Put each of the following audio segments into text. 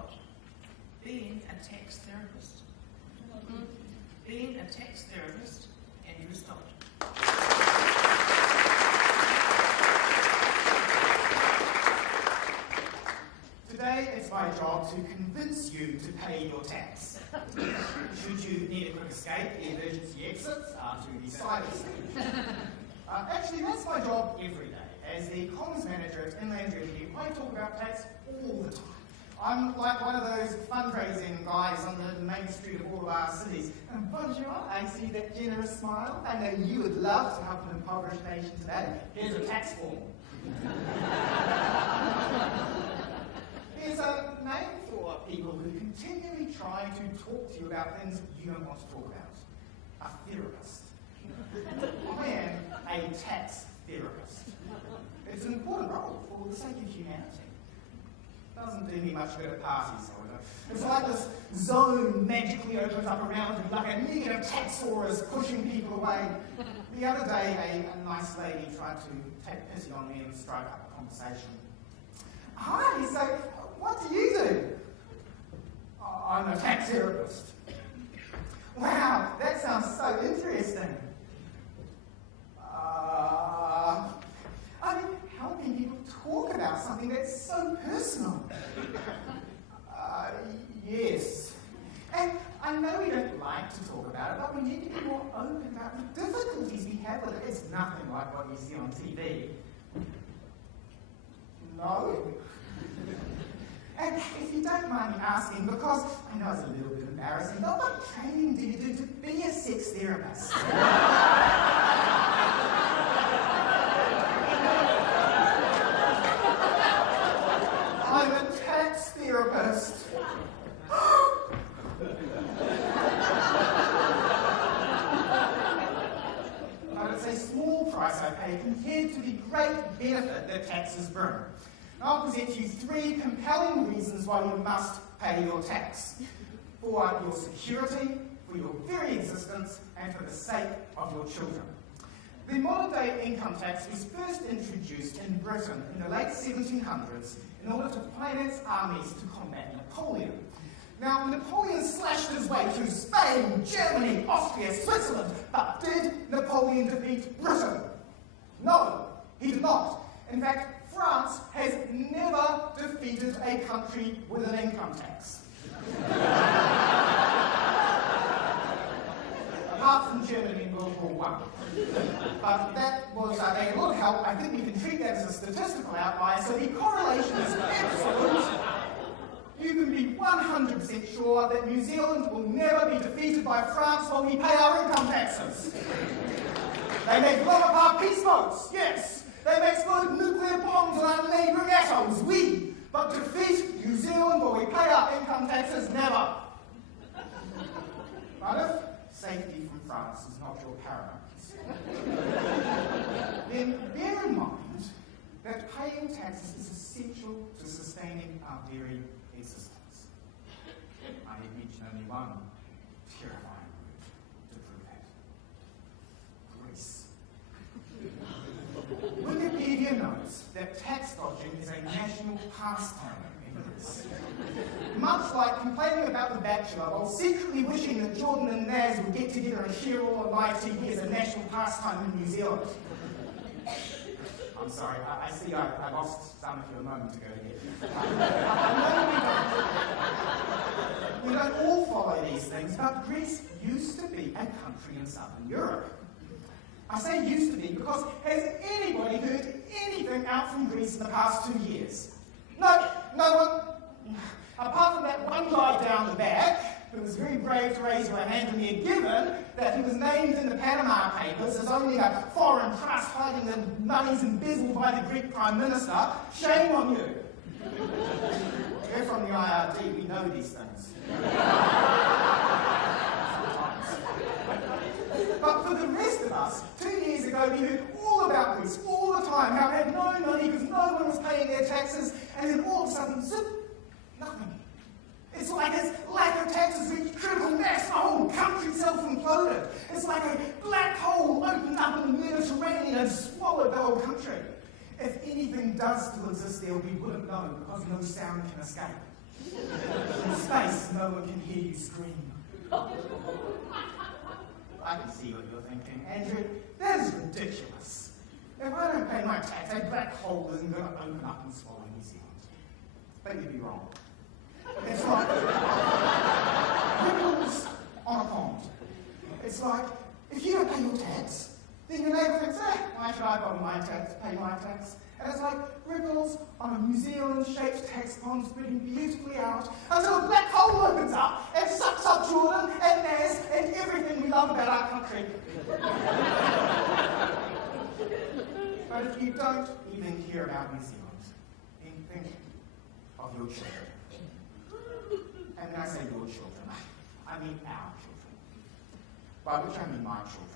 Stott. Being a tax therapist. Being a tax therapist, Andrew Stott. Today it's my job to convince you to pay your tax. Should you need a quick escape, the emergency exits are to the side of the stage. Actually, that's my job every day. As the comms manager at Inland Revenue, I talk about tax all the time. I'm like one of those fundraising guys on the main street of all of our cities. And bonjour, I see that generous smile. I know you would love to help an impoverished nation today. Here's a tax form. There's a name for people who continually try to talk to you about things you don't want to talk about. A therapist. I am a tax therapist. It's an important role for the sake of humanity. Doesn't do me much good at parties, however. It's like this zone magically opens up around you, like a negative tax aura is pushing people away. The other day, a nice lady tried to take pity on me and strike up a conversation. Hi, so what do you do? Oh, I'm a tax therapist. Wow, that sounds so interesting. I'm helping people talk about something that's so personal. Yes. And I know we don't like to talk about it, but we need to be more open about the difficulties we have with it. It's nothing like what you see on TV. No. And if you don't mind me asking, because I know it's a little bit embarrassing, but what training do you do to be a sex therapist? I'm a tax therapist. But it's a small price I pay compared to the great benefit that taxes bring. I'll present you 3 compelling reasons why you must pay your tax. For your security, for your very existence, and for the sake of your children. The modern-day income tax was first introduced in Britain in the late 1700s in order to finance armies to combat Napoleon. Now, Napoleon slashed his way through Spain, Germany, Austria, Switzerland, but did Napoleon defeat Britain? No, he did not. In fact, France has never defeated a country with an income tax. Apart from Germany in World War I. But that was a lot of help. I think we can treat that as a statistical outlier, so the correlation is absolute. You can be 100% sure that New Zealand will never be defeated by France while we pay our income taxes. They may blow up our peace boats, yes. They may explode nuclear bombs on our neighbouring atolls, we. But defeat New Zealand while we pay our income taxes, never. But if safety from France is not your paramount concern, then bear in mind that paying taxes is essential to sustaining our very existence. I need mention only one terrifying word to prove that. Greece. Wikipedia notes that tax dodging is a national pastime in Greece. Much like complaining about The Bachelor while secretly wishing that Jordan and Naz would get together and share all on live TV as a national pastime in New Zealand. I'm sorry, I see I lost some of you a moment ago here. We don't all follow these things, but Greece used to be a country in southern Europe. I say used to be because has anybody heard anything out from Greece in the past 2 years? No one. Apart from that one guy down the back, who was very brave to raise your hand and be given that he was named in the Panama Papers as only a foreign trust hiding the monies embezzled by the Greek Prime Minister. Shame on you. We're from the IRD, we know these things. But for the rest of us, 2 years ago we heard all about Greece, all the time, how they had no money because no one was paying their taxes, and then all of a sudden, zip, nothing. It's like this lack of taxes reached critical mass, the whole country self-imploded. It's like a black hole opened up in the Mediterranean and swallowed the whole country. If anything does still exist there, we wouldn't know because no sound can escape. In space, no one can hear you scream. I can see what you're thinking, Andrew. That is ridiculous. If I don't pay my tax, a black hole isn't going to open up and swallow New Zealand. But you'd be wrong. It's like ripples on a pond. It's like, if you don't pay your tax, then your neighbour thinks, why should I pay my tax? And it's like ripples on a New Zealand-shaped tax pond spreading beautifully out until a black hole opens up and sucks up Jordan and Naz and everything we love about our country. But if you don't even care about New Zealand, then think of your children. And when I say your children, I mean our children. By which I mean my children.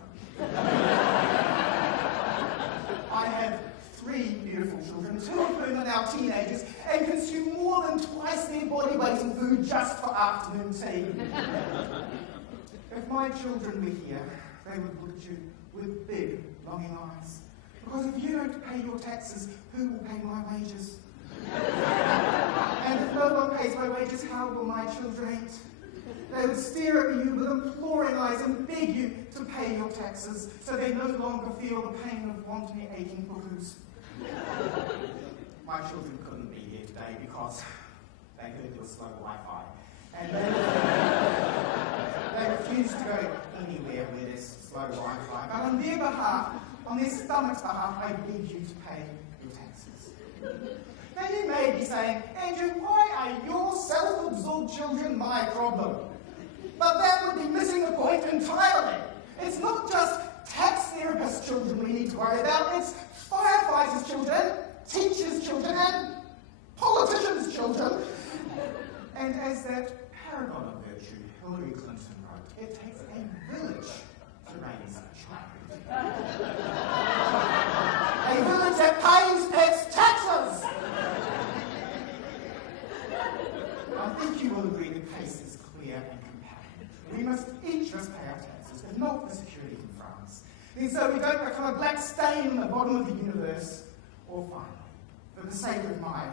I have 3 beautiful children, 2 of whom are now teenagers, and consume more than twice their body weight in food just for afternoon tea. If my children were here, they would look at you with big, longing eyes. Because if you don't pay your taxes, who will pay my wages? And if no one pays my wages, how will my children eat? They would stare at you with imploring eyes and beg you to pay your taxes, so they no longer feel the pain of wanting aching bukus. My children couldn't be here today because they heard there was slow Wi-Fi. And they refused to go anywhere where there's slow Wi-Fi. But on their behalf, on their stomach's behalf, I beg you to pay your taxes. Now you may be saying, Andrew, why are your self-absorbed children my problem? But that would be missing the point entirely. It's not just tax therapist children we need to worry about, it's firefighters' children, teachers' children, and politicians' children. And as that paragon of virtue, Hillary Clinton wrote, it takes a village to raise a child. A village that pays its taxes! I think you will agree the case is clear and compelling. We must each of us pay our taxes, if not for security in France, then so we don't become a black stain in the bottom of the universe, or finally, for the sake of my